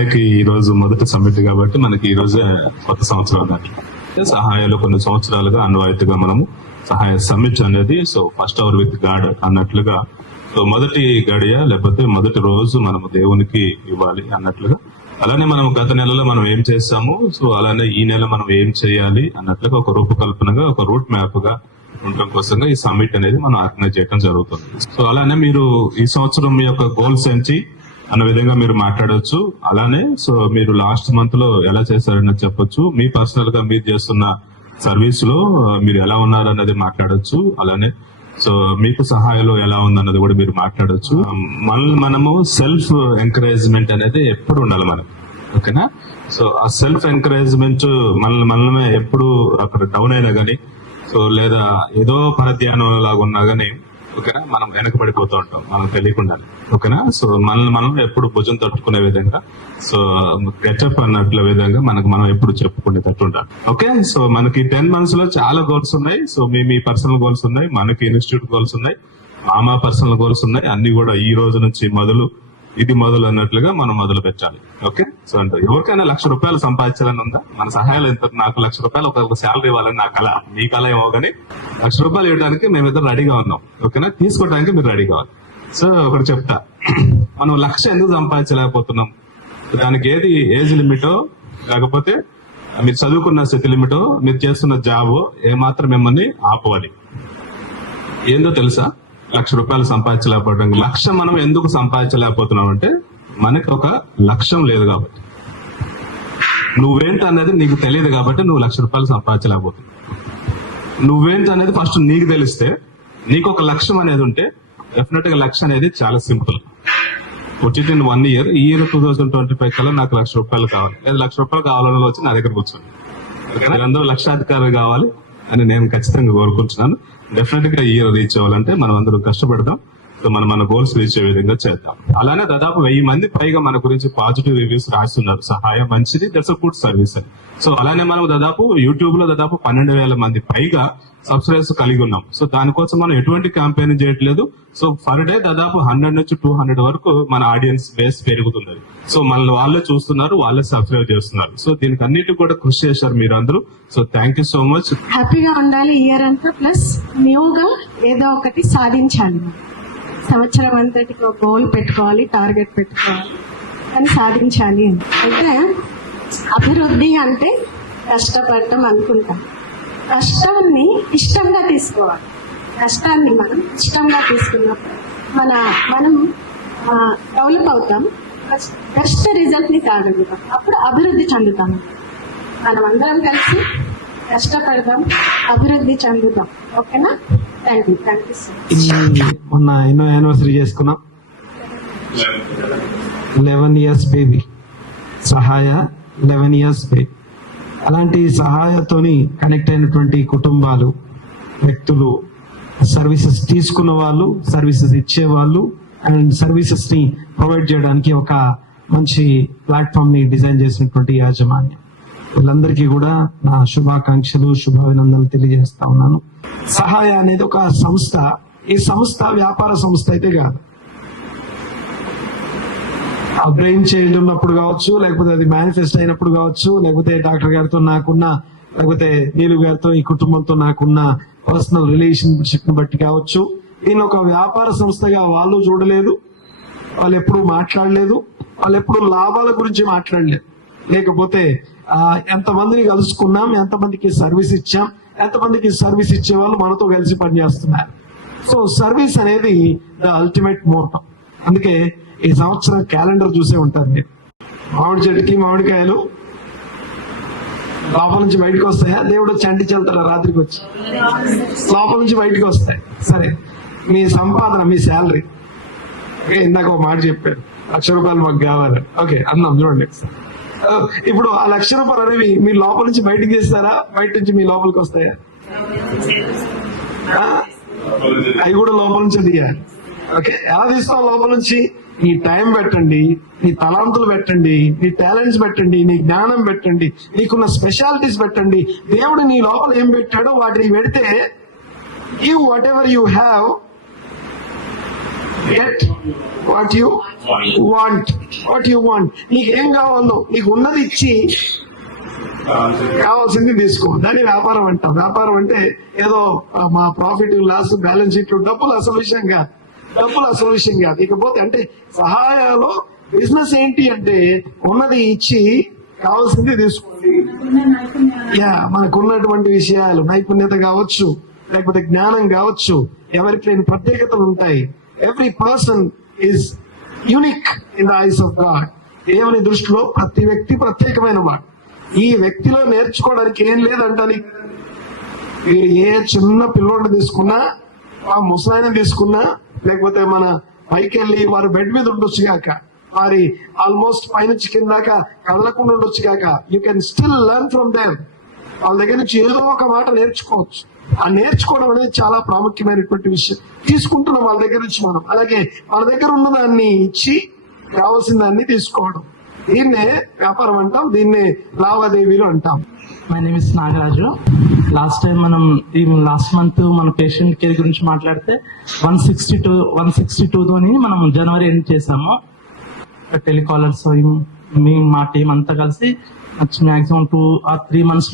సహాయకి ఈ రోజు మొదటి సమ్మిట్ కాబట్టి మనకి ఈ రోజే కొత్త సంవత్సరం అన్నట్లు. సహాయాలు కొన్ని సంవత్సరాలుగా అన్వాయితీగా మనము సహాయ సమ్మిట్ అనేది so first hour with god అన్నట్లుగా, సో మొదటి గడియ లేకపోతే మొదటి రోజు మనము దేవునికి ఇవ్వాలి అన్నట్లుగా. అలానే మనం గత నెలలో మనం ఏం చేస్తాము, సో అలానే ఈ నెల మనం ఏం చేయాలి అన్నట్లుగా ఒక రూపకల్పనగా, ఒక రూట్ మ్యాప్ గా ఉండటం కోసంగా ఈ సమ్మిట్ అనేది మనం ఆర్గనైజ్ చేయడం జరుగుతుంది. సో అలానే మీరు ఈ సంవత్సరం మీ యొక్క గోల్స్ ఏంటి అన్న విధంగా మీరు మాట్లాడవచ్చు. అలానే సో మీరు లాస్ట్ మంత్ లో ఎలా చేశారని చెప్పొచ్చు. మీ పర్సనల్ గా మీరు చేస్తున్న సర్వీస్ లో మీరు ఎలా ఉన్నారు అన్నది మాట్లాడొచ్చు. అలానే సో మీకు సహాయంలో ఎలా ఉందన్నది కూడా మీరు మాట్లాడొచ్చు. మనము సెల్ఫ్ ఎంకరేజ్మెంట్ అనేది ఎప్పుడు ఉండాలి మనకి, ఓకేనా. సో ఆ సెల్ఫ్ ఎంకరేజ్మెంట్ మనల్ని ఎప్పుడు అక్కడ డౌన్ అయినా గానీ, సో లేదా ఏదో పరధ్యానం లాగా ఉన్నా గానీ, ఓకేనా, మనం వెనకబడిపోతూ ఉంటాం మనం తెలియకుండా, ఓకేనా. సో మనం ఎప్పుడు భుజం తట్టుకునే విధంగా, సో గెటప్ అన్నట్ల విధంగా మనం ఎప్పుడు చెప్పుకునేటట్టు ఉంటాం, ఓకే. సో మనకి 10 months లో చాలా గోల్స్ ఉన్నాయి. సో మీ పర్సనల్ గోల్స్ ఉన్నాయి, మనకి ఇన్స్టిట్యూట్ గోల్స్ ఉన్నాయి, మా పర్సనల్ గోల్స్ ఉన్నాయి. అన్ని కూడా ఈ రోజు నుంచి ఇది మొదలు అన్నట్లుగా మనం మొదలు పెట్టాలి, ఓకే. సో అంటే ఎవరికైనా ₹1,00,000 సంపాదించాలని ఉందా? మన సహాయాలు ఎంత? నాకు ₹1,00,000 ఒక శాలరీ ఇవ్వాలని నా కళ, మీ కళ ఏమో కానీ ₹1,00,000 ఇవ్వడానికి మేమిద్దరు రెడీగా ఉన్నాం, ఓకేనా. తీసుకోవడానికి మీరు రెడీ కావాలి. సో ఒకటి చెప్తా, మనం 1,00,000 ఎందుకు సంపాదించలేకపోతున్నాం? దానికి ఏది ఏజ్ లిమిటో, లేకపోతే మీరు చదువుకున్న స్థితి లిమిటో, మీరు చేస్తున్న జాబ్ ఏమాత్రం మిమ్మల్ని ఆపవాలి. ఏందో తెలుసా? ₹1,00,000 సంపాదించలేకపోవడం. లక్ష్యం మనం ఎందుకు సంపాదించలేకపోతున్నాం అంటే మనకి ఒక లక్ష్యం లేదు కాబట్టి. నువ్వేంటి అనేది నీకు తెలియదు కాబట్టి నువ్వు ₹1,00,000 సంపాదించలేకపోతున్నావు. నువ్వేంటి అనేది ఫస్ట్ నీకు తెలిస్తే, నీకు ఒక లక్ష్యం అనేది ఉంటే డెఫినెట్ గా లక్ష్యం అనేది చాలా సింపుల్. పుట్టిన 1 year, ఈ ఇయర్ 2025 కల్లా నాకు ₹1,00,000 కావాలి, లేదా ₹1,00,000 కావాలని వచ్చి నా దగ్గర కూర్చోండి. అందరూ లక్షాధికారులు కావాలి అని నేను ఖచ్చితంగా కోరుకుంటున్నాను. డెఫినెట్ గా ఈ ఇయర్ రీచ్ అవ్వాలంటే మనం అందరం కష్టపడదాం. సో మన గోల్స్ రీచ్ అయ్యే విధంగా చేద్దాం. అలానే దాదాపు 1000 మంది పైగా మన గురించి పాజిటివ్ రివ్యూస్ రాస్తున్నారు. సహాయం మంచిది, దట్స్ అ గుడ్ సర్వీస్ అని. సో అలానే మనం దాదాపు యూట్యూబ్ లో దాదాపు 12,000 మంది పైగా సబ్స్క్రైబర్స్ కలిగి ఉన్నాం. సో దానికోసం మనం ఎటువంటి క్యాంపెయిన్ చేయట్లేదు. సో పర్ డే దాదాపు 100 నుంచి 200 వరకు మన ఆడియన్స్ బేస్ పెరుగుతుంది. సో వాళ్ళే చూస్తున్నారు, వాళ్ళే సబ్స్క్రైబ్ చేస్తున్నారు. సో దీనికి అన్నిటి కూడా కృషి చేశారు మీరు అందరూ. So thank you so much. హ్యాపీగా ఉండాలి ఇయర్ అంతా, ప్లస్ న్యూగా ఏదో ఒకటి సాధించాలి. సంవత్సరం అంతటికి ఒక గోల్ పెట్టుకోవాలి, టార్గెట్ పెట్టుకోవాలి, అని సాధించాలి. అంటే అభివృద్ధి అంటే కష్టపడటం అనుకుంటాం. కష్టాన్ని ఇష్టంగా తీసుకోవాలి. కష్టాన్ని మనం ఇష్టంగా తీసుకున్నప్పుడు మనం డెవలప్ అవుతాం, బెస్ట్ రిజల్ట్ ని కాగలుగుతాం, అప్పుడు అభివృద్ధి చెందుతాం. మనం అందరం కలిసి కష్టపడదాం, అభివృద్ధి చెందుతాం, ఓకేనా. Thank you sir. మొన్న ఎన్నో యానివర్సరీ చేసుకున్నాం, 11 years బేబీ సహాయ, 11 years బేబీ. అలాంటి సహాయతోని కనెక్ట్ అయినటువంటి కుటుంబాలు, వ్యక్తులు, సర్వీసెస్ తీసుకున్న వాళ్ళు, సర్వీసెస్ ఇచ్చే వాళ్ళు, అండ్ సర్వీసెస్ ని ప్రొవైడ్ చేయడానికి ఒక మంచి ప్లాట్ఫామ్ ని డిజైన్ చేసినటువంటి యాజమాన్యం, వీళ్ళందరికీ కూడా నా శుభాకాంక్షలు, శుభాభినందనలు తెలియజేస్తా ఉన్నాను. సహాయ అనేది ఒక సంస్థ. ఈ సంస్థ వ్యాపార సంస్థ అయితే కాదు. ఆ బ్రెయిన్ చేంజ్ ఉన్నప్పుడు కావచ్చు, లేకపోతే అది మేనిఫెస్ట్ అయినప్పుడు కావచ్చు, లేకపోతే డాక్టర్ గారితో నాకున్న, లేకపోతే నీలు గారితో ఈ కుటుంబంతో నాకున్న పర్సనల్ రిలేషన్షిప్ ని బట్టి కావచ్చు. దీని ఒక వ్యాపార సంస్థగా వాళ్ళు చూడలేదు, వాళ్ళు ఎప్పుడు మాట్లాడలేదు, వాళ్ళు ఎప్పుడు లాభాల గురించి మాట్లాడలేదు. లేకపోతే ఎంతమందిని కలుసుకున్నాం, ఎంతమందికి సర్వీస్ ఇచ్చాం, ఎంతమందికి సర్వీస్ ఇచ్చే వాళ్ళు మనతో కలిసి పనిచేస్తున్నారు. సో సర్వీస్ అనేది ద అల్టిమేట్ మోటో. అందుకే ఈ సంవత్సరం క్యాలెండర్ చూసే ఉంటారు మీరు. మామిడి చెట్టుకి మామిడికాయలు లోపల నుంచి బయటకు వస్తాయా? దేవుడు వచ్చి అంటి చెల్తారా? రాత్రికి వచ్చి లోపల నుంచి బయటకు వస్తాయి. సరే, మీ సంపాదన, మీ శాలరీ, ఇందాక ఒక మాట చెప్పారు, ₹1,00,000 మాకు కావాలి. ఓకే అన్నాం, చూడండి. ఇప్పుడు ఆ ₹1,00,000 అనేవి మీ లోపల నుంచి బయటకు చేస్తారా? బయట నుంచి మీ లోపలికి వస్తాయా? అవి కూడా లోపల నుంచి దిగాలి. ఓకే, ఎలా తీస్తావు లోపల నుంచి? నీ టైం పెట్టండి, నీ తలాంతులు పెట్టండి, నీ టాలెంట్స్ పెట్టండి, నీ జ్ఞానం పెట్టండి, నీకున్న స్పెషాలిటీస్ పెట్టండి. దేవుడు నీ లోపల ఏం పెట్టాడో వాటిని పెడితే, give what ever you have, get what you want what you want. నీకేం కావాలో నీకు ఉన్నది ఇచ్చి కావాల్సింది తీసుకో. దాన్ని వ్యాపారం అంటాం. వ్యాపారం అంటే ఏదో మా ప్రాఫిట్ లాస్ బ్యాలెన్స్ షీట్ డబ్బులు అసలు విషయం కాదు. ఇకపోతే అంటే సహాయాలు బిజినెస్ ఏంటి అంటే ఉన్నది ఇచ్చి కావాల్సింది తీసుకోండి. మనకున్నటువంటి విషయాలు నైపుణ్యత కావచ్చు, లేకపోతే జ్ఞానం కావచ్చు, ఎవరికి లేని ప్రత్యేకతలు ఉంటాయి. Every person is unique in the eyes of God. దేవుని దృష్టిలో ప్రతి వ్యక్తి ప్రత్యేకమైన వాడు. ఈ వ్యక్తిలో నేర్చుకోవడానికి ఏం లేదంటారు. మీరు ఏ చిన్న పిల్లోడిని తీసుకున్నా, ఆ ముసలాయిని తీసుకున్నా, లేకపోతే మన పైకి వెళ్ళి వారు బెడ్ మీద ఉండొచ్చు కాక, వారి ఆల్మోస్ట్ పైనుంచి కిందాక కదలకుండా ఉండొచ్చు కాక, you can still learn from them. వాళ్ళ దగ్గర నుంచి ఏదో ఒక మాట నేర్చుకోవచ్చు. ఆ నేర్చుకోవడం అనేది చాలా ప్రాముఖ్యమైనటువంటి విషయం. తీసుకుంటున్నాం వాళ్ళ దగ్గర నుంచి మనం. అలాగే వాళ్ళ దగ్గర ఉన్న దాన్ని ఇచ్చి కావాల్సిన దాన్ని తీసుకోవడం, దీన్నే వ్యాపారం అంటాం, దీన్నే లావాదేవీలు అంటాం. My name is Nagaraju. Last time మనం లాస్ట్ మంత్ మన పేషెంట్ కేర్ గురించి మాట్లాడితే 162 తోని మనం జనవరి ఎండ్ చేసాము. టెలికాలర్స్ మా టీం అంతా కలిసి మాక్సిమం 2 or 3 months